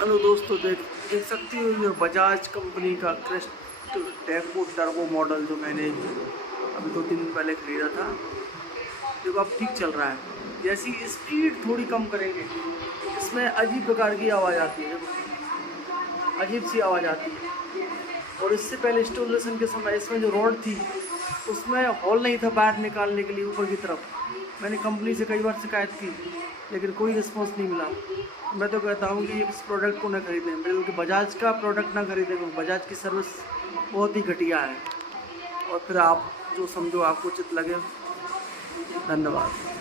Hello दोस्तों, देख सकते हो ये बजाज कंपनी का क्रेस्ट टेम्पो टर्बो मॉडल जो मैंने अभी 2-3 दिन पहले ख़रीदा था। देखो अब ठीक चल रहा है। जैसी स्पीड थोड़ी कम करेंगे इसमें अजीब प्रकार की आवाज़ आती है, अजीब सी आवाज़ आती है। और इससे पहले इंस्टॉलेशन के समय इसमें जो रॉड थी उसमें होल नहीं था बाहर निकालने के लिए ऊपर की तरफ। मैंने कंपनी से कई बार शिकायत की लेकिन कोई रिस्पॉन्स नहीं मिला। मैं तो कहता हूँ कि इस प्रोडक्ट को ना खरीदें, बल्कि बजाज का प्रोडक्ट ना खरीदें क्योंकि बजाज की सर्विस बहुत ही घटिया है। और फिर आप जो समझो आपको उचित लगे। धन्यवाद।